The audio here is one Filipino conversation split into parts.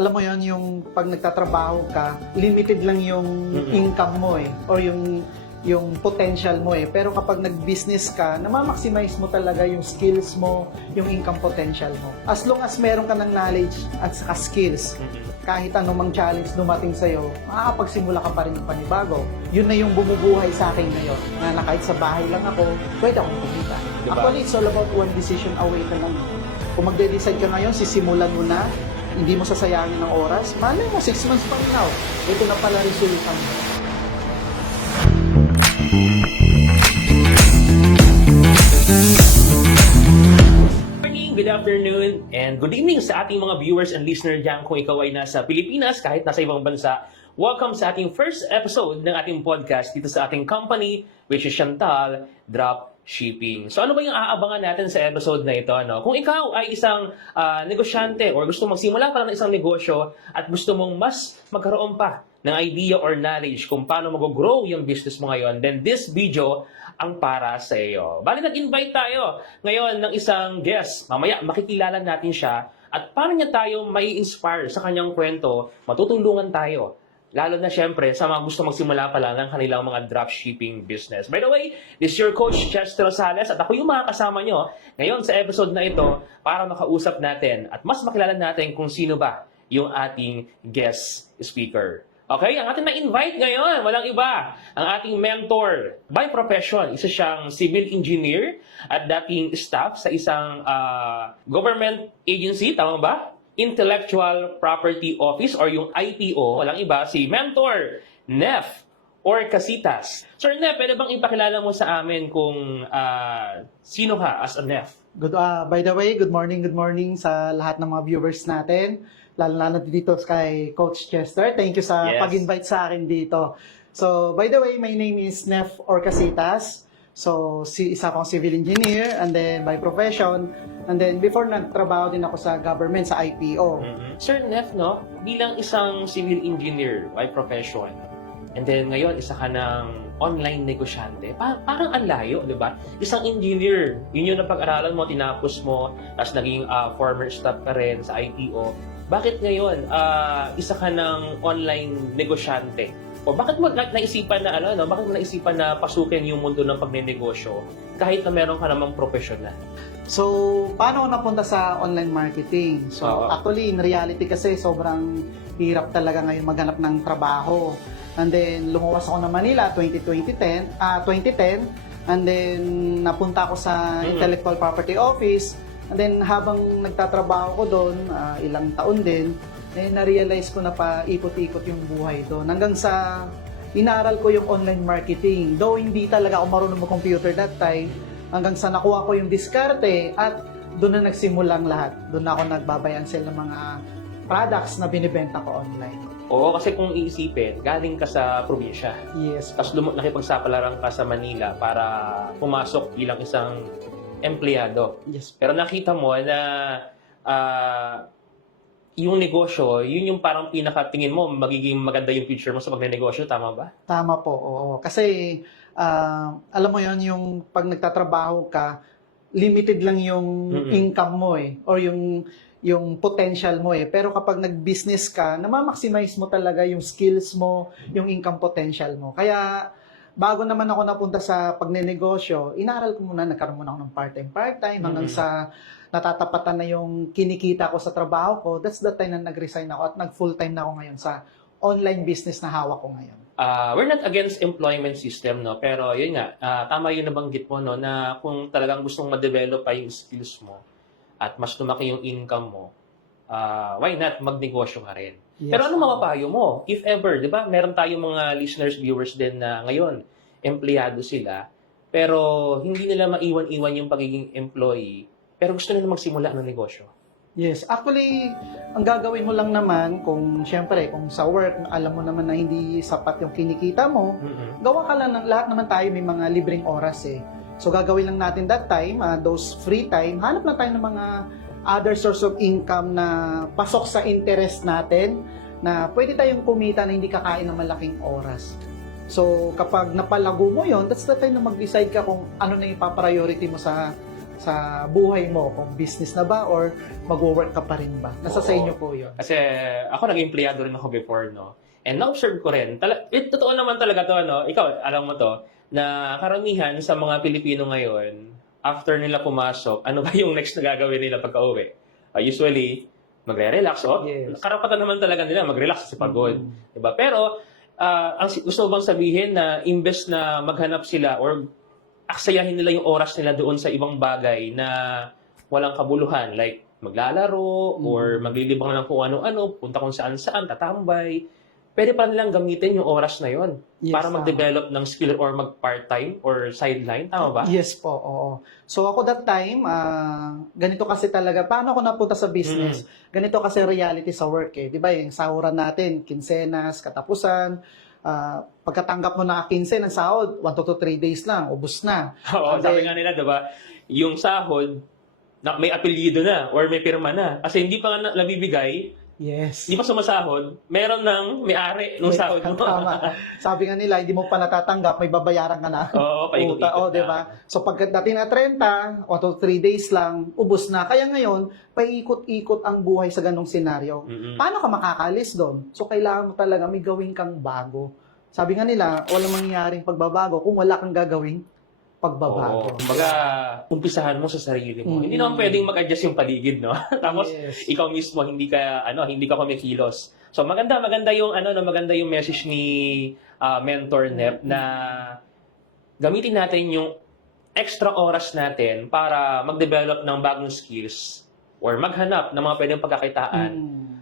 Alam mo yon, yung pag nagtatrabaho ka, limited lang yung income mo or yung potential mo Pero kapag nag-business ka, namamaximize mo talaga yung skills mo, yung income potential mo. As long as meron ka ng knowledge at saka skills, kahit anumang challenge dumating sa'yo, makakapagsimula ka pa rin ng panibago. Yun na yung bumubuhay sa akin ngayon, na kahit sa bahay lang ako, pwede akong kumita. Diba? Actually, it's all about one decision away ka lang. Kung magde-decide ka ngayon, sisimulan mo na, hindi mo sasayangin ng oras, malay mo, 6 months from now, ito na pala resulta mo. Good afternoon and good evening sa ating mga viewers and listener dyan kung ikaw ay nasa Pilipinas, kahit nasa ibang bansa. Welcome sa ating first episode ng ating podcast dito sa ating company, which is Chantal Drop Shipping. So ano ba yung aabangan natin sa episode na ito? Kung ikaw ay isang negosyante or gusto magsimula pa ng isang negosyo at gusto mong mas magkaroon pa ng idea or knowledge kung paano mag-grow yung business mo ngayon, then this video ang para sa iyo. Bali, nag-invite tayo ngayon ng isang guest. Mamaya, makikilala natin siya at paano niya tayo mai inspire sa kanyang kwento, matutulungan tayo. Lalo na syempre sa mga gusto magsimula pa lang ng kanilang mga dropshipping business. By the way, this is your coach, Chester Rosales, at ako yung mga kasama nyo ngayon sa episode na ito para makausap natin at mas makilala natin kung sino ba yung ating guest speaker. Okay, ang ating na-invite ngayon, walang iba, ang ating mentor by profession. Isa siyang civil engineer at dating staff sa isang government agency, tama ba? Intellectual Property Office or yung IPO. Walang iba, si Mentor Nef Orcasitas. Sir Nef, pwede bang ipakilala mo sa amin kung sino ka as a Nef? By the way, good morning sa lahat ng mga viewers natin. Lalo dito kay Coach Chester. Thank you sa pag-invite sa akin dito. So, by the way, my name is Nef Orcasitas. So, isa akong civil engineer and then by profession. And then before nagtrabaho din ako sa government, sa IPO. Sir Nef, bilang isang civil engineer by profession, and then ngayon, isa ka ng online negosyante. Parang ang layo, di ba? Isang engineer, yun yung napag-aralan mo, tinapos mo, tapos naging former staff ka rin sa IPO. Bakit ngayon, isa ka ng online negosyante? O bakit mo naisipan na, bakit mo naisipan na pasukin yung mundo ng pagnenegosyo kahit na meron ka namang professional? So, paano ako napunta sa online marketing? So, actually, in reality kasi, sobrang hirap talaga ngayon maghanap ng trabaho. And then, lumuwas ako ng Manila, 2010, and then, napunta ako sa Intellectual Property Office. And then, habang nagtatrabaho ko doon, ilang taon din, na-realize ko na paikot-ikot yung buhay doon. Hanggang sa inaral ko yung online marketing. Though hindi talaga ako marunong mag-computer that time, hanggang sa nakuha ko yung diskarte at doon na nagsimulang lahat. Doon na ako nagbabuy and sell ng mga products na binibenta ko online. Oo, kasi kung iisipin, galing ka sa probinsya. Yes. Tapos nakipagsapalaran ka sa Manila para pumasok bilang isang empleyado. Yes. Pero nakita mo na yung negosyo, yun yung parang pinakatingin mo, magiging maganda yung future mo sa pagnenegosyo, tama ba? Tama po, oo. Kasi, alam mo yon, yung pag nagtatrabaho ka, limited lang yung income mo or yung potential mo Pero kapag nag-business ka, namamaximize mo talaga yung skills mo, yung income potential mo. Kaya, bago naman ako napunta sa pagnenegosyo, inaral ko muna, nagkaroon muna ako ng part-time, hanggang sa natatapatan na yung kinikita ko sa trabaho ko. That's the time na nag-resign ako at nag-full-time na ako ngayon sa online business na hawak ko ngayon. We're not against employment system, pero yun nga, tama yun nabanggit mo, na kung talagang gustong ma-develop pa yung skills mo at mas lumaki yung income mo, why not magnegosyo ka rin? Yes. Pero ano mapapayo mo? If ever, di ba, meron tayong mga listeners, viewers din na ngayon, empleyado sila, pero hindi nila maiwan-iwan yung pagiging employee, pero gusto nila magsimula ng negosyo. Yes. Actually, ang gagawin mo lang naman, kung syempre, kung sa work, alam mo naman na hindi sapat yung kinikita mo, gawa ka lang, lahat naman tayo may mga libreng oras So, gagawin lang natin that time, those free time, hanap lang tayo ng mga other source of income na pasok sa interest natin, na pwede tayong kumita na hindi kakain ng malaking oras. So, kapag napalago mo yon, that's the time na mag-decide ka kung ano na yung priority mo sa sa buhay mo, kung business na ba or magwo-work ka pa rin ba. Nasa sa Oo. inyo po yun. Kasi ako naging empleyado rin ako before, no? And na-observe ko rin, totoo naman talaga to, no? Ikaw, alam mo to, na karamihan sa mga Pilipino ngayon, after nila pumasok, ano ba yung next na gagawin nila pagka-uwi? Usually, magre-relax, oh. Yes. Karapatan naman talaga nila mag-relax kasi pagod. Mm. Diba? Pero, gusto mo bang sabihin na imbes na maghanap sila or aksayahin nila yung oras nila doon sa ibang bagay na walang kabuluhan, like maglalaro or maglilibang lang kung ano-ano, punta kung saan-saan, tatambay, pwede pa nilang gamitin yung oras na yon Yes, para tama. mag-develop ng skill or mag-part-time or sideline. Tama ba? Yes po, oo. So ako that time, ganito kasi talaga, paano ako napunta sa business? Ganito kasi reality sa work eh. Di ba yung sahuran natin, kinsenas, katapusan, pagkatanggap mo na 15 ng sahod, 1 to 3 days lang, ubus na. Oo, And sabi then- nga nila, diba, yung sahod, may apelyido na or may pirma na. Kasi hindi pa nga nabibigay, Yes. hindi pa sumasahod, meron ng may-ari ng sahod mo. Tama. Sabi nga nila, hindi mo pa natatanggap, may babayaran ka na. Oo, paikot-ikot Oo, na. di ba? So pagdating na 30, 1 to 3 days lang, ubus na. Kaya ngayon, paikot-ikot ang buhay sa ganong senaryo. Mm-mm. Paano ka makakalis doon? So kailangan mo talaga may gawin kang bago. Sabi nga nila, walang mangyayaring pagbabago kung wala kang gagawing pagbabago. Oo. Kumbaga, umpisahan mo sa sarili mo. Mm. Hindi naman pwedeng mag-adjust yung paligid, no? Tapos, Yes. ikaw mismo hindi ka kumikilos. So maganda maganda yung message ni Mentor Nep na gamitin natin yung extra oras natin para mag-develop ng bagong skills or maghanap ng mga pwedeng pagkakitaan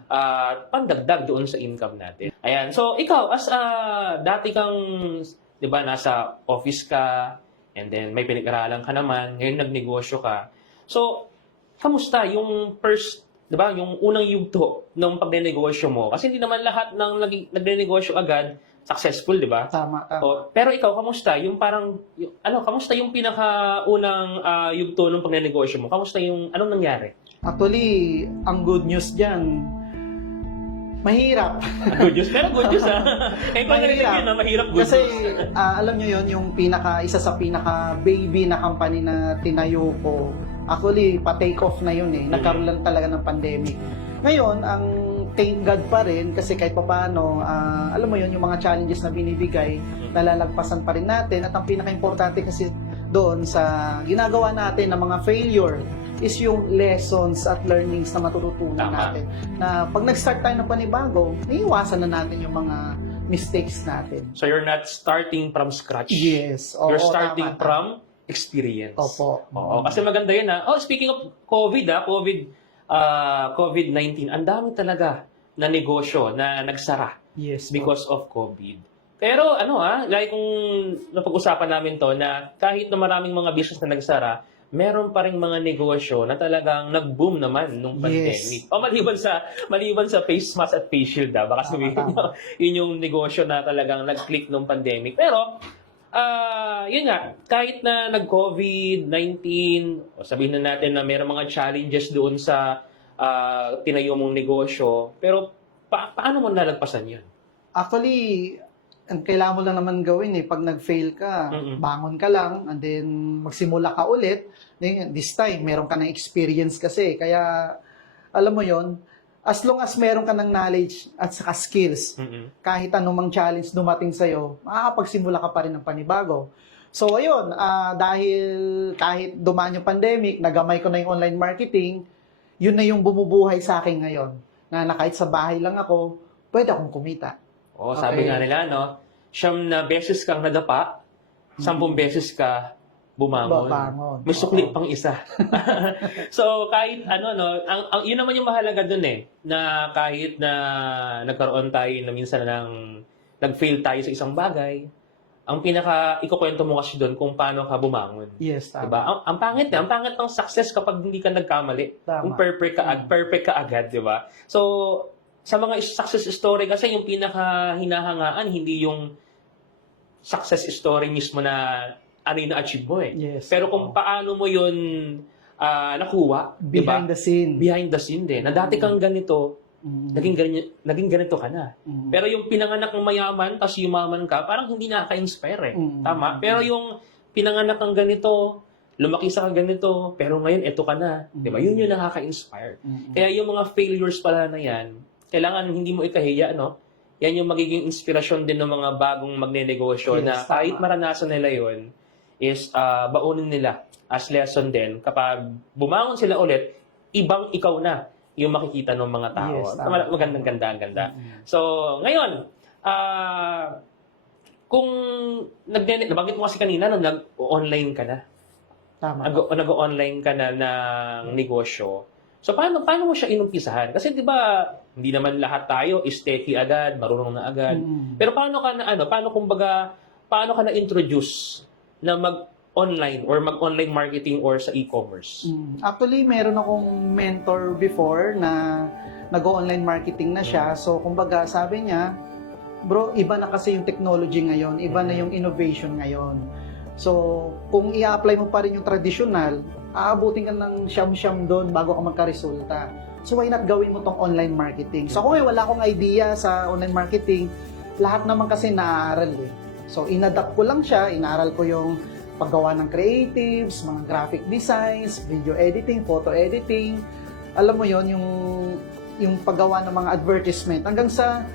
at pandagdag doon sa income natin. Ayan. So ikaw as dati kang 'di ba nasa office ka and then may pinag-aralan ka naman, ngayon nagnegosyo ka. So kamusta yung first, 'di ba, yung unang yugto ng pagnenegosyo mo? Kasi hindi naman lahat ng nagnenegosyo agad successful, 'di ba? Tama. Pero ikaw kamusta? Kamusta yung pinakaunang yugto ng pagnenegosyo mo? Kamusta yung anong nangyari? Actually, ang good news diyan, mahirap. Good news, pero good news kung narinig yun na mahirap good Kasi news. alam nyo yon yung isa sa pinaka baby na company na tinayo ko. Actually, pa-take off na yun eh. Nagkaroon lang talaga ng pandemic. Ngayon, ang thank God pa rin kasi kahit papaano, alam mo yon yung mga challenges na binibigay, nalalagpasan pa rin natin. At ang pinaka-importante kasi doon sa ginagawa natin ng mga failure is yung lessons at learnings na matututunan Tama. natin. Na pag nag-start tayo ng panibago, naiiwasan na natin yung mga mistakes natin. So you're not starting from scratch. Yes. Oo, You're starting tama. from experience. Opo. Oo, kasi maganda yun speaking of COVID, COVID-19, ang dami talaga na negosyo na nagsara Yes. because of COVID. Pero like kung napag-usapan namin to na kahit na maraming mga business na nagsara, meron pa ring mga negosyo na talagang nag-boom naman nung pandemic. Yes. Maliban sa face mask at face shield, baka sabihin nyo, yun yung negosyo na talagang nag-click nung pandemic. Pero, yun nga, kahit na nag-COVID-19, o sabihin na natin na meron mga challenges doon sa tinayo mong negosyo, pero paano mo nalagpasan yun? Actually, ang kailangan mo lang naman gawin pag nag-fail ka, bangon ka lang, and then magsimula ka ulit. Then, this time, meron ka ng experience kasi. Kaya, alam mo yon, as long as meron ka ng knowledge at saka skills, kahit anumang challenge dumating sa'yo, makakapagsimula ka pa rin ng panibago. So, ayun, dahil kahit dumaan yung pandemic, nagamay ko na yung online marketing, yun na yung bumubuhay sa akin ngayon. Na kahit sa bahay lang ako, pwede akong kumita. Sabi Okay. nga nila, 9 na beses kang nadapa, 10 beses ka bumangon. May sukli pang isa. So, kahit yun naman yung mahalaga dun na kahit na nagkaroon tayo na minsan nag-fail tayo sa isang bagay, ang ikukwento mo kasi dun kung paano ka bumangon. Yes, tama. Diba? Ang pangit ng success kapag hindi ka nagkamali. Tama. Kung perfect ka agad, diba? So, sa mga success story kasi yung pinaka hinahangaan hindi yung success story mismo na ano yung na-achieve mo Yes. Pero kung paano mo yun nakuha, Behind diba? the scene. Behind the scene din. Na dati kang ganito, naging ganito ka na. Pero yung pinanganak ng mayaman, tapos yumaman ka, parang hindi nakaka-inspire Tama? Pero yung pinanganak ng ganito, lumaki sa ganito, pero ngayon eto ka na. Di ba? Yun yung nakaka-inspire. Kaya yung mga failures pala na yan, kailangan hindi mo ikahiya, no? Yan yung magiging inspirasyon din ng mga bagong magnenegosyo na Yes, kahit tama. maranasan nila yon is baunin nila as lesson din. Kapag bumangon sila ulit, ibang ikaw na yung makikita ng mga tao. Yes, tama. Magandang ganda, ang ganda. So, ngayon, kung nabanggit mo kasi kanina na nag-online ka na, Tama. nag-online ka na ng negosyo. So, paano mo siya inumpisahan? Kasi 'di ba, hindi naman lahat tayo is techie agad, marunong na agad. Pero paano ka na introduce na mag-online or mag-online marketing or sa e-commerce? Actually, meron akong mentor before na nag-online marketing na siya. So, kumbaga, sabi niya, bro, iba na kasi yung technology ngayon, iba na yung innovation ngayon. So, kung i-apply mo pa rin yung traditional, aabutin ka ng siyam-siyam doon bago ka magka-resulta. So, why not gawin mo tong online marketing? So, kung wala akong idea sa online marketing, lahat naman kasi naaral eh. So, inadapt ko lang siya, inaaral ko yung paggawa ng creatives, mga graphic designs, video editing, photo editing. Alam mo yon yung paggawa ng mga advertisement. Hanggang sa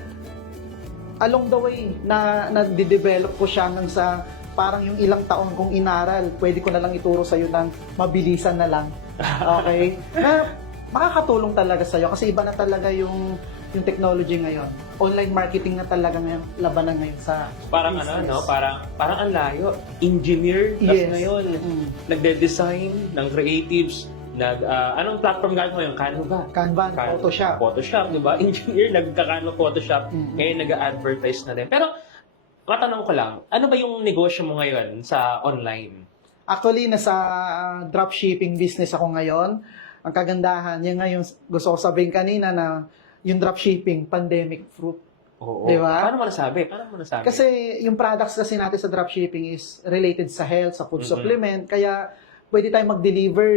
along the way na nade-develop ko siya hanggang sa parang yung ilang taon kong inaral, pwede ko na lang ituro sa iyo ng mabilisan na lang. Okay? Na makakatulong talaga sa iyo kasi iba na talaga yung technology ngayon. Online marketing na talaga ngayon, labanan ngayon sa Parang business. parang ang layo. Engineer, tas Yes. ngayon, nagde-design ng creatives, anong platform gamit mo ngayon? Kanban, Photoshop. Photoshop, di ba? Engineer, nagkakano Photoshop, ngayon nag-advertise na din. Pero, matanong ko lang, ano ba yung negosyo mo ngayon sa online? Actually, nasa dropshipping business ako ngayon. Ang kagandahan, yan nga yung gusto ko sabihin kanina na yung dropshipping, pandemic proof. Oo. Di ba? Paano mo nasabi? Kasi yung products kasi natin sa dropshipping is related sa health, sa food supplement. Kaya pwede tayong mag-deliver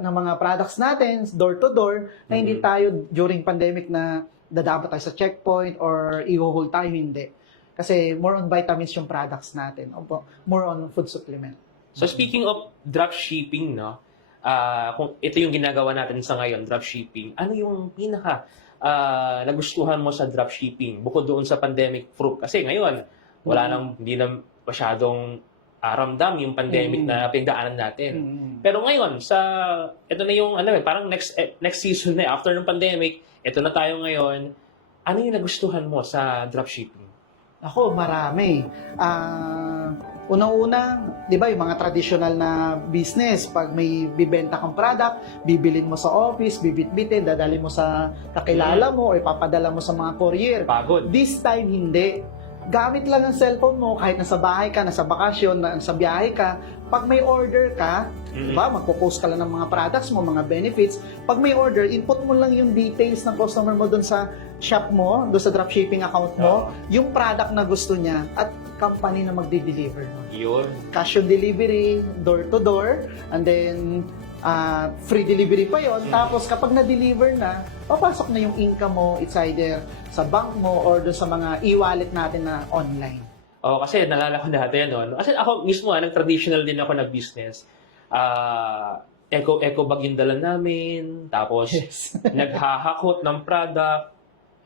ng mga products natin door to door na hindi tayo during pandemic na dadaba tayo sa checkpoint or i-hold tayo, hindi. Kasi more on vitamins yung products natin. More on food supplement. So, speaking of dropshipping, no? Kung ito yung ginagawa natin sa ngayon, dropshipping, ano yung pinaka nagustuhan mo sa dropshipping bukod doon sa pandemic proof? Kasi ngayon, hindi na masyadong ramdam yung pandemic na pinagdaanan natin. Pero ngayon, ito na yung, parang next season na after ng pandemic, ito na tayo ngayon. Ano yung nagustuhan mo sa dropshipping? Ako, marami. Unang-una, di ba, yung mga traditional na business, pag may bibenta kang product, bibilin mo sa office, bibit-bitin, dadali mo sa kakilala mo, o ipapadala mo sa mga courier. Pagod. This time, hindi. Gamit lang ang cellphone mo, kahit nasa bahay ka, nasa bakasyon, nasa biyahe ka, pag may order ka, diba, magpo-post ka lang ng mga products mo, mga benefits, pag may order, input mo lang yung details ng customer mo doon sa shop mo, doon sa dropshipping account mo, yung product na gusto niya, at company na magde-deliver mo. Yun. Cash on delivery, door to door, and then free delivery pa yon. Tapos kapag na-deliver na, papasok na yung income mo, it's either sa bank mo or doon sa mga e-wallet natin na online. Oo, kasi nalala ko dati, no? Kasi ako mismo, nag-traditional din ako na business. Eco bag yung dala namin, tapos Yes. naghahakot ng product.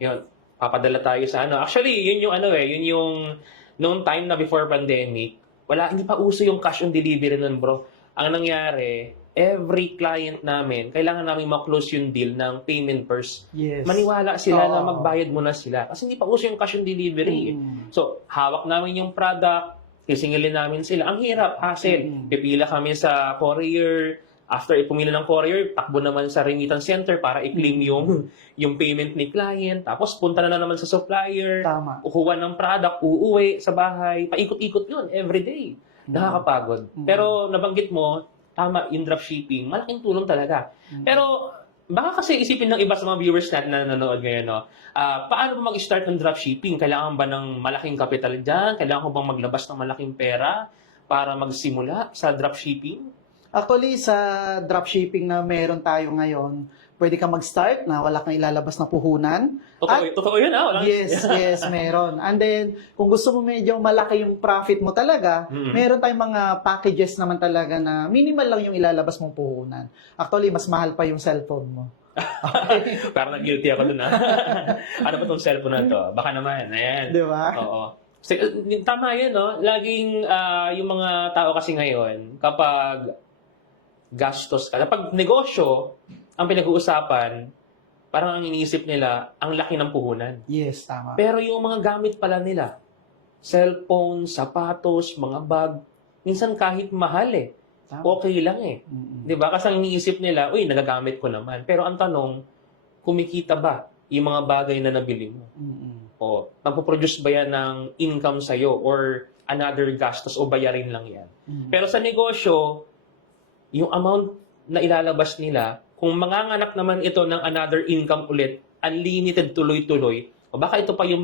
Yun, papadala tayo sa ano. Actually, yun yung noong time na before pandemic, hindi pa uso yung cash on delivery nun, bro. Ang nangyari, every client namin, kailangan namin ma-close yung deal ng payment first. Yes. Maniwala sila na Oo. magbayad muna sila. Kasi hindi pa uso yung cash on delivery. So, hawak namin yung product, sisingilin namin sila. Ang hirap, hassle. Pipila kami sa courier. After pumila ng courier, takbo naman sa remittance center para i-claim yung payment ni client. Tapos punta na naman sa supplier. Tama. Kukuha ng product, uuwi sa bahay. Paikot-ikot yun everyday. Nakakapagod. Pero nabanggit mo, tama, yung dropshipping, malaking tulong talaga. Pero baka kasi isipin ng iba sa mga viewers natin na nanonood ngayon, no? Paano ba mag-start ng dropshipping? Kailangan ba ng malaking kapital dyan? Kailangan ko bang maglabas ng malaking pera para magsimula sa dropshipping? Actually, sa dropshipping na meron tayo ngayon, pwede ka mag-start na wala kang ilalabas na puhunan. Totoo yun, Walang... Yes, meron. And then, kung gusto mo medyo malaki yung profit mo talaga, meron tayong mga packages naman talaga na minimal lang yung ilalabas mong puhunan. Actually, mas mahal pa yung cellphone mo. Parang guilty ako dun, Ano ba tong cellphone na to? Baka naman, ayan. Di ba? Oo. Tama yun, no? Laging yung mga tao kasi ngayon, kapag gastos ka, kapag negosyo, ang pinag-uusapan, parang ang iniisip nila, ang laki ng puhunan. Yes, tama. Pero yung mga gamit pala nila, cellphone, sapatos, mga bag, minsan kahit mahal Tama. okay lang Mm-mm. 'Di ba? Kasi ang iniisip nila, uy, nagagamit ko naman. Pero ang tanong, kumikita ba yung mga bagay na nabili mo? Mm-mm. O magpo-produce ba yan ng income sa'yo or another gastos o bayarin lang yan? Mm-mm. Pero sa negosyo, yung amount na ilalabas nila, kung manganganak naman ito ng another income ulit, unlimited tuloy-tuloy, o baka ito pa yung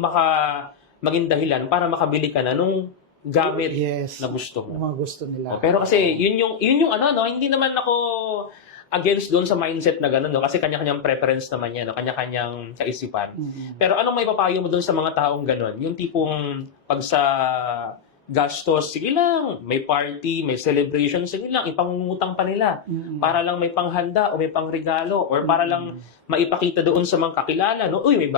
maging dahilan para makabili ka na nung gamit Yes. na gusto mo. Yung mga gusto nila. Pero kasi yun yung hindi naman ako against doon sa mindset na gano'n, no? Kasi kanya-kanyang preference naman yan, no? Kanya-kanyang kaisipan. Mm-mm. Pero anong may papayo mo doon sa mga taong gano'n? Yung tipong pag sa gastos, sige lang, may party, may celebration, sige lang, ipangungutang pa nila. Mm-mm. Para lang may panghanda o may pangregalo or para lang maipakita doon sa mga kakilala, no? Uy, may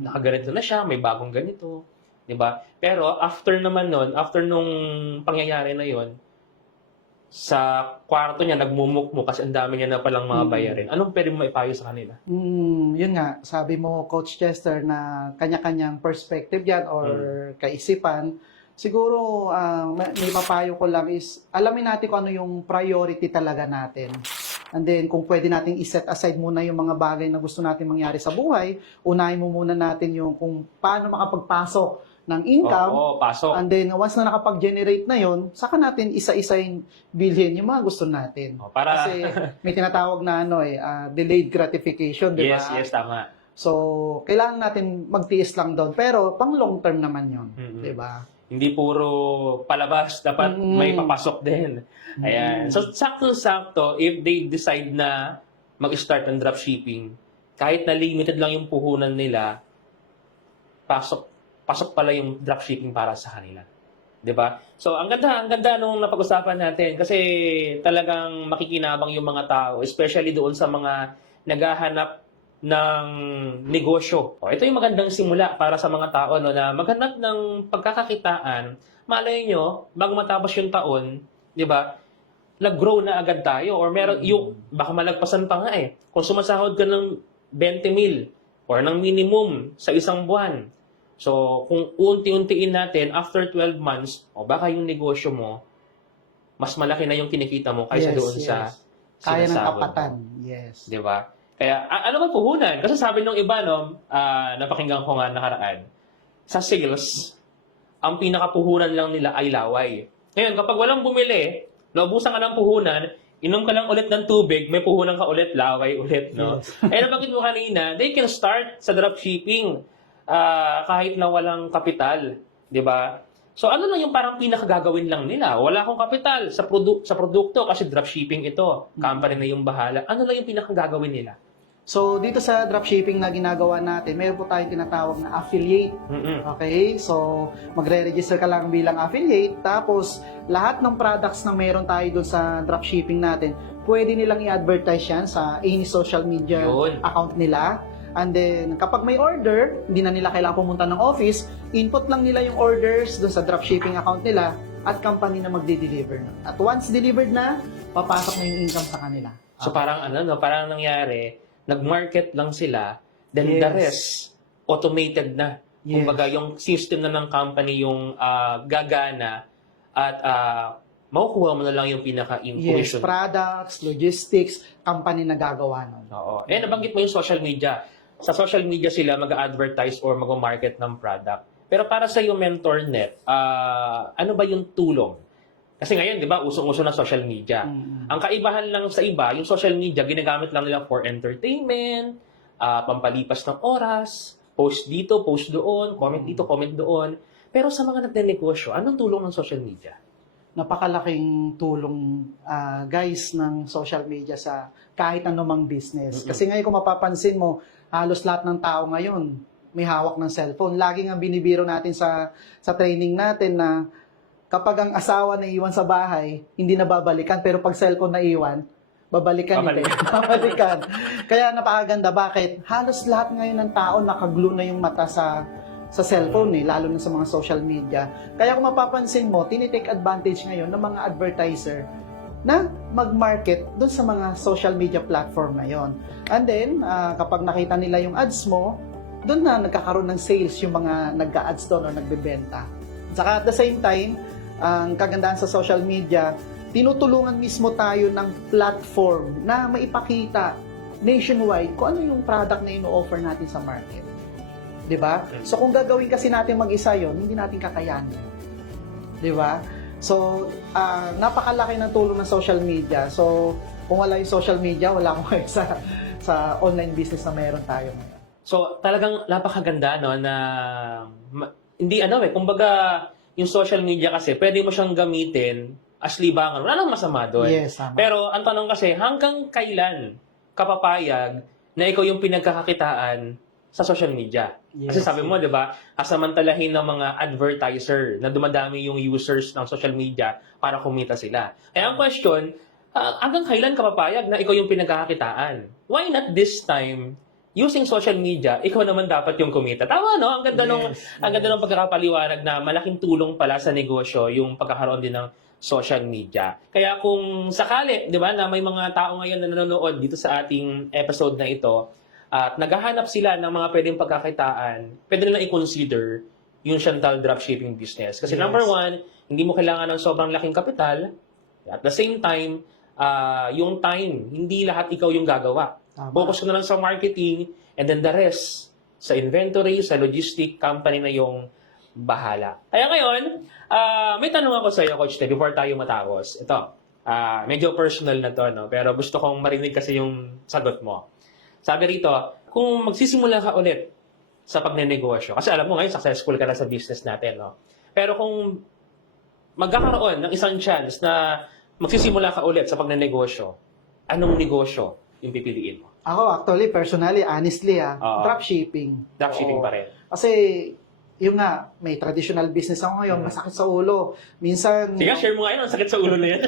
nakaganito na siya, may bagong ganito. 'Di ba? Pero after naman nun, after nung pangyayari na 'yon, sa kwarto niya nagmumukmo kasi ang dami niya na palang mga bayarin. Anong pwede mo maipayo sa kanila? Yun nga, sabi mo, Coach Chester, na kanya-kanyang perspective yan or kaisipan. Siguro, may papayo ko lang is, alamin natin kung ano yung priority talaga natin. And then, kung pwede natin i-set aside muna yung mga bagay na gusto natin mangyari sa buhay, unahin mo muna natin yung kung paano makapagpasok ng income. Oo, pasok. And then, once na nakapag-generate na yon, saka natin isa-isahin bilhin yung mga gusto natin. Para Kasi may tinatawag na delayed gratification, di ba? yes, tama. So, kailangan natin magtiis lang doon. Pero, pang long term naman yon, di ba? Hindi puro palabas, dapat may papasok din. Ayan. So, sakto-sakto, if they decide na mag-start ng dropshipping, kahit na limited lang yung puhunan nila, pasok pala yung dropshipping para sa kanila. 'Di ba? So, ang ganda nung napag-usapan natin kasi talagang makikinabang yung mga tao, especially doon sa mga naghahanap ng negosyo. Ito yung magandang simula para sa mga tao na maghanap ng pagkakakitaan. Malay nyo, bago matapos yung taon, 'di ba? Nag-grow na agad tayo or meron yung baka malagpasan pa nga Kung sumasahod ka ng 20,000 or ng minimum sa isang buwan. So, kung unti-untiin natin, after 12 months, baka yung negosyo mo, mas malaki na yung kinikita mo kaysa doon sa kaya ng sinasahod kapatan. mo. Yes. Di ba? Kaya, ano ba puhunan? Kasi sabi nung iba, napakinggan ko nga nakaraan, sa sales, ang pinakapuhunan lang nila ay laway. Ngayon, kapag walang bumili, naubusan ka ng puhunan, inom ka lang ulit ng tubig, may puhunan ka ulit, laway ulit, no? Yes. Nabanggit mo kanina, they can start sa dropshipping kahit na walang kapital, 'di ba? So ano lang yung parang pinakagagawin lang nila? Wala akong kapital sa produkto kasi dropshipping ito. Company na yung bahala. Ano lang yung pinakagagawin nila? So, dito sa dropshipping na ginagawa natin, meron po tayong tinatawag na affiliate. Okay? So, magre-register ka lang bilang affiliate. Tapos, lahat ng products na meron tayo doon sa dropshipping natin, pwede nilang i-advertise yan sa any social media account nila. And then, kapag may order, hindi na nila kailangan pumunta ng office, input lang nila yung orders doon sa dropshipping account nila at company na magde-deliver. At once delivered na, papasok na yung income sa kanila. So parang parang nangyari, nag-market lang sila, then the rest, automated na. Kumbaga, yung system na ng company yung gagana at makukuha mo na lang yung pinaka-intuition. Yes, products, logistics, company na gagawa nun. Oo. Nabanggit mo yung social media. Sa social media sila mag-advertise or mag-market ng product. Pero para sa yung MentorNet, ano ba yung tulong? Kasi ngayon, di ba, usong-uso na social media. Ang kaibahan lang sa iba, yung social media, ginagamit lang nila for entertainment, pampalipas ng oras, post dito, post doon, comment dito, comment doon. Pero sa mga nagnenegosyo, anong tulong ng social media? napakalaking tulong guys ng social media sa kahit anumang business. Kasi ngayon kung mapapansin mo, halos lahat ng tao ngayon may hawak ng cellphone. Lagi nga binibiro natin sa training natin na kapag ang asawa na iwan sa bahay, hindi na babalikan, pero pag cellphone na iwan, babalikan. Babalikan. Kaya napakaganda. Bakit? Halos lahat ngayon ng tao nakaglue na yung mata sa cellphone lalo na sa mga social media. Kaya kung mapapansin mo, tinitake advantage ngayon ng mga advertiser na mag-market doon sa mga social media platform na yon. And then, kapag nakita nila yung ads mo, doon na nagkakaroon ng sales yung mga nagka-ads doon o nagbebenta. Saka at the same time, ang kagandahan sa social media, tinutulungan mismo tayo ng platform na maipakita nationwide kung ano yung product na ino-offer natin sa market. 'Di ba? So kung gagawin kasi natin mag-isa 'yon, hindi natin kakayanin. 'Di ba? So napakalaki ng tulong ng social media. So kung wala yung social media, wala akong kayo sa online business na meron tayo ngayon. So, talagang napakaganda, no, na hindi kumbaga, yung social media kasi, pwede mo siyang gamitin as libangan. Wala nang masama doon. Yes, tama. Pero, ang tanong kasi, hanggang kailan kapapayag na ikaw yung pinagkakakitaan sa social media? Yes. Kasi sabi mo, di ba, kasamantalahin ng mga advertiser na dumadami yung users ng social media para kumita sila. Kaya ang question, hanggang kailan kapapayag na ikaw yung pinagkakakitaan? Why not this time, using social media, ikaw naman dapat yung kumita? Tama, no? Ang ganda ng pagkakapaliwanag na malaking tulong pala sa negosyo yung pagkakaroon din ng social media. Kaya kung sakali, di ba, na may mga tao ngayon na nanonood dito sa ating episode na ito, at naghahanap sila ng mga pwedeng pagkakitaan, pwede nilang i-consider yung Chantal dropshipping business. Kasi number one, hindi mo kailangan ng sobrang laking kapital. At the same time, yung time, hindi lahat ikaw yung gagawa. Tama. Focus ka na lang sa marketing, and then the rest, sa inventory, sa logistic, company na yung bahala. Kaya ngayon, may tanong ako sa iyo, Coach Ted, before tayo matapos. Ito, medyo personal na to, no? Pero gusto kong marinig kasi yung sagot mo. Sabi rito, kung magsisimula ka ulit sa pagnenegosyo, kasi alam mo ngayon, successful ka na sa business natin, no? Pero kung magkakaroon ng isang chance na magsisimula ka ulit sa pagnenegosyo, anong negosyo yung pipiliin mo? Ako, actually, personally, honestly, dropshipping. Dropshipping Oo. pa rin. Kasi, yung nga, may traditional business ako ngayon, masakit sa ulo. Minsan, Sige, share mo nga yun, ang sakit sa ulo na yan.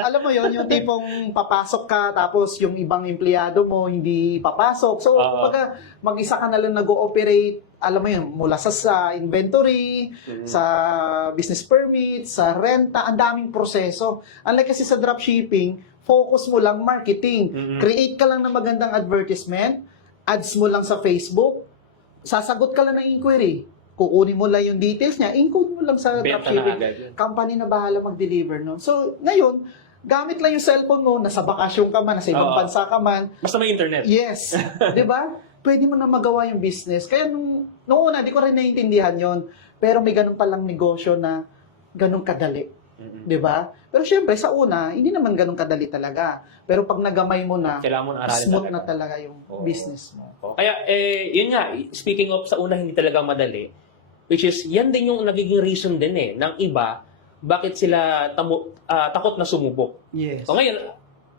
alam mo yon yung tipong papasok ka, tapos yung ibang empleyado mo hindi papasok. So, kumbaga, mag-isa ka na lang nag-ooperate, alam mo yun, mula sa inventory, sa business permit, sa renta, ang daming proseso. Unlike kasi sa dropshipping, focus mo lang marketing. Create ka lang ng magandang advertisement, ads mo lang sa Facebook, sasagot ka lang ng inquiry. Kukunin mo lang yung details niya, include mo lang sa Benta dropshipping. na agad. Company na bahala mag-deliver, no? So, ngayon, gamit lang yung cellphone mo, nasa bakasyon ka man, nasa ibang bansa ka man. Basta may internet. Yes. 'Di ba? Pwede mo na magawa yung business. Kaya nung una, di ko rin naiintindihan yon. Pero may ganun palang negosyo na ganun kadali. 'Di ba? Pero syempre, sa una, hindi naman ganun kadali talaga. Pero pag nagamay mo na, Kailangan mo na aralin smooth talaga. na talaga yung business mo. Kaya, yun nga, speaking of sa una, hindi talaga madali, which is, yan din yung nagiging reason din ng iba, bakit sila takot na sumubok. Yes. So ngayon,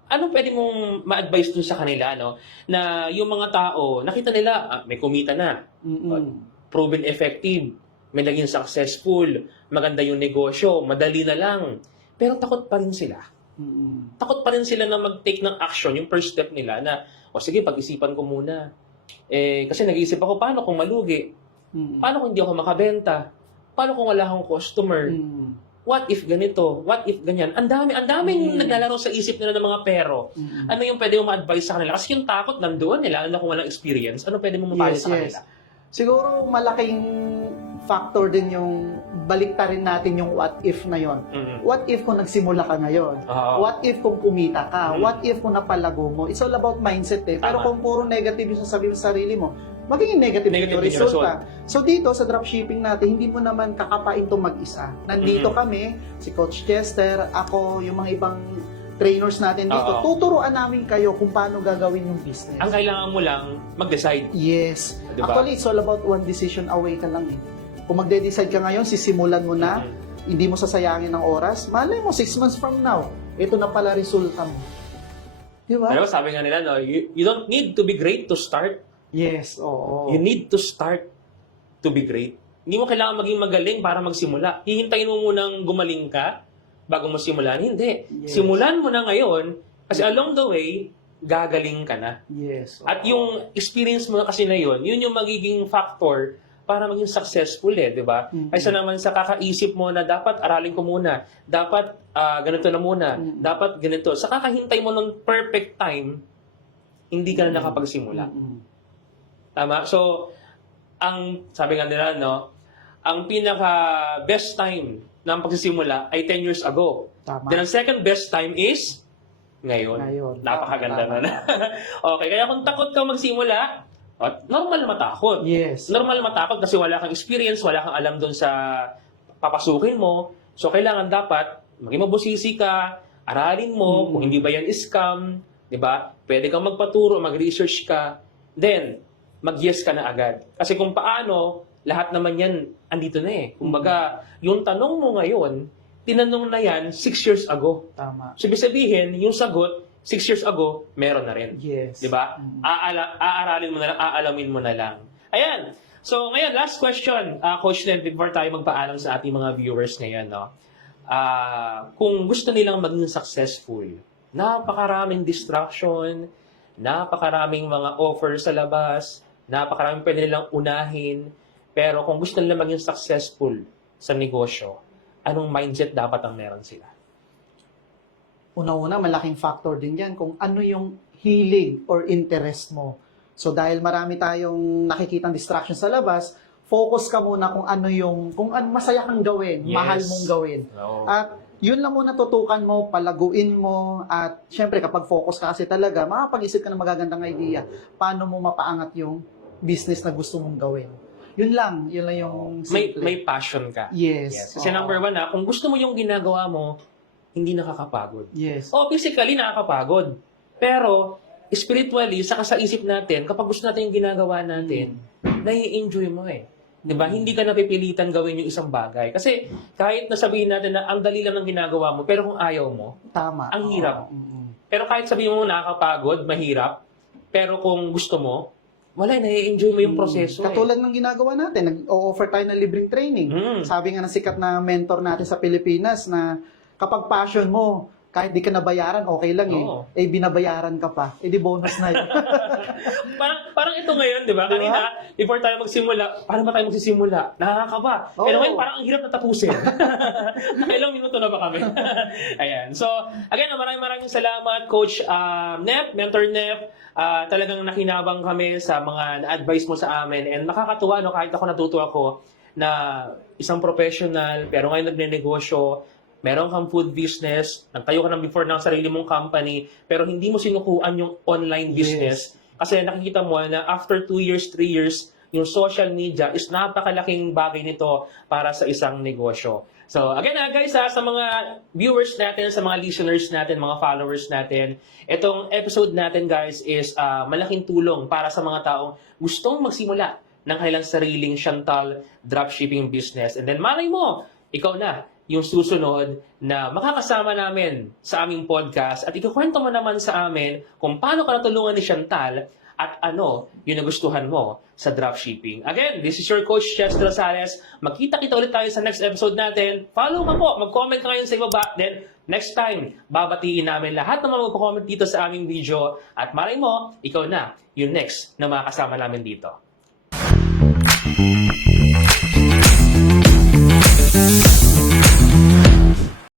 ano pwede mong ma-advise dun sa kanila, no? Na yung mga tao, nakita nila, may kumita na, proven effective, may naging successful, maganda yung negosyo, madali na lang. Pero takot pa rin sila. Takot pa rin sila na mag-take ng action, yung first step nila na, sige, pag-isipan ko muna. Kasi nag-iisip ako, paano kung malugi? Paano kung hindi ako makabenta? Paano kung wala akong customer? What if ganito? What if ganyan? Ang daming naglalaro sa isip nila ng mga pero. Ano yung pwede mo ma-advise sa kanila? Kasi yung takot nandoon nila, lalo na kung walang experience, ano pwede mo mapayo sa kanila? Siguro malaking factor din yung baliktarin natin yung what if na yon. What if kung nagsimula ka ngayon? What if kung kumita ka? What if kung napalago mo? It's all about mindset eh. Pero kung puro negative yung sasabihin sa sarili mo, magiging negative yung resulta. So dito sa dropshipping natin, hindi mo naman kakapain itong mag-isa. Nandito kami, si Coach Chester, ako, yung mga ibang trainers natin dito, tuturuan namin kayo kung paano gagawin yung business. Ang kailangan mo lang mag-decide. Yes. Diba? Actually, it's all about one decision away ka lang eh. Kung magde-decide ka ngayon, sisimulan mo na, hindi mo sasayangin ng oras, malay mo 6 months from now, ito na pala resulta mo. Di ba? Pero sabi nga nila, no, you don't need to be great to start. Yes, oo. You need to start to be great. Hindi mo kailangan maging magaling para magsimula. Hihintayin mo munang gumaling ka bago mo simulan. Hindi. Yes. Simulan mo na ngayon kasi along the way, gagaling ka na. Yes. At yung experience mo kasi na yun yung magiging factor para maging successful di ba? Mm-hmm. Kaysa naman sa kakaisip mo na dapat aralin ko muna, dapat ganito na muna, dapat ganito. Sa kakahintay mo ng perfect time, hindi ka na nakapagsimula. Mm-hmm. Tama? So, sabi nga nila, no, ang pinaka best time ng pagsisimula ay 10 years ago. Tama. Then ang second best time is ngayon. Napakaganda Tama. na. Okay, kaya kung takot ka magsimula, normal matakot. Yes. Normal matakot kasi wala kang experience, wala kang alam doon sa papasukin mo. So, kailangan dapat maging mabusisi ka, aralin mo kung hindi ba yan scam, di ba? Pwede kang magpaturo, mag-research ka, then, mag-yes ka na agad. Kasi kung paano, lahat naman yan, andito na Kumbaga, yung tanong mo ngayon, tinanong na yan 6 years ago. Tama. So, ibig sabihin, yung sagot, 6 years ago, meron na rin. Yes. Di ba? Aaralin mo na lang, aalamin mo na lang. Ayan. So, ngayon, last question, Coach Len, before tayo magpaalam sa ating mga viewers ngayon, no? Kung gusto nilang maging successful, napakaraming distraction, napakaraming mga offers sa labas, napakaraming pwede nilang unahin, pero kung gusto nilang maging successful sa negosyo, anong mindset dapat ang meron sila? Una-una, malaking factor din yan kung ano yung hilig or interest mo. So dahil marami tayong nakikitang distraction sa labas, focus ka muna kung ano masaya kang gawin, Yes. mahal mong gawin. Oo. At yun lang muna tutukan mo, palaguin mo, at syempre kapag focus ka kasi talaga, makapag-isip ka ng magagandang idea, paano mo mapaangat yung business na gusto mong gawin. Yun lang yung simple. May passion ka. Yes. Kasi Oo. number 1 kung gusto mo yung ginagawa mo, hindi nakakapagod. Yes. Physically nakakapagod. Pero, spiritually, saka sa isip natin, kapag gusto natin yung ginagawa natin, nai-enjoy mo Diba? Hindi ka napipilitan gawin yung isang bagay. Kasi, kahit nasabihin natin na ang dali lang ng ginagawa mo, pero kung ayaw mo, Tama. ang hirap. Oo. Pero kahit sabihin mo nakakapagod, mahirap, pero kung gusto mo, wala, nai-enjoy mo yung proseso. Katulad ng ginagawa natin, nag-o-offer tayo ng libreng training. Sabi nga ng sikat na mentor natin sa Pilipinas na kapag passion mo, kahit di ka nabayaran, okay lang Oo. binabayaran ka pa. Di bonus na yun. parang ito ngayon, di ba? Diba? Kanina, before tayo magsimula, paano ba tayo magsisimula? Nakakaba. Pero Oo. ngayon, parang ang hirap na tapusin. Ilang minuto na ba kami? Ayan. So, again, maraming salamat, Coach Nep, Mentor Nep. Talagang nakinabang kami sa mga na-advise mo sa amin. And nakakatuwa, no, kahit ako natuto ako na isang professional, pero ngayon nagne-negosyo, meron kang food business, nagtayo ka ng before ng sarili mong company, pero hindi mo sinukuan yung online business. Kasi nakikita mo na after 2 years, 3 years, yung social media is napakalaking bagay nito para sa isang negosyo. So, again guys, sa mga viewers natin, sa mga listeners natin, mga followers natin, itong episode natin guys is malaking tulong para sa mga taong gustong magsimula ng kanilang sariling Chantal dropshipping business. And then malay mo, ikaw na yung susunod na makakasama namin sa aming podcast at ikukwento mo naman sa amin kung paano ka natulungan ni Chantal at ano yung nagustuhan mo sa dropshipping. Again, this is your Coach Chester Rosales. Magkita-kita ulit tayo sa next episode natin. Follow ka po. Mag-comment ka ngayon sa ibaba. Then, next time, babatiin namin lahat ng mga magpo-comment dito sa aming video. At malay mo, ikaw na yung next na makakasama namin dito.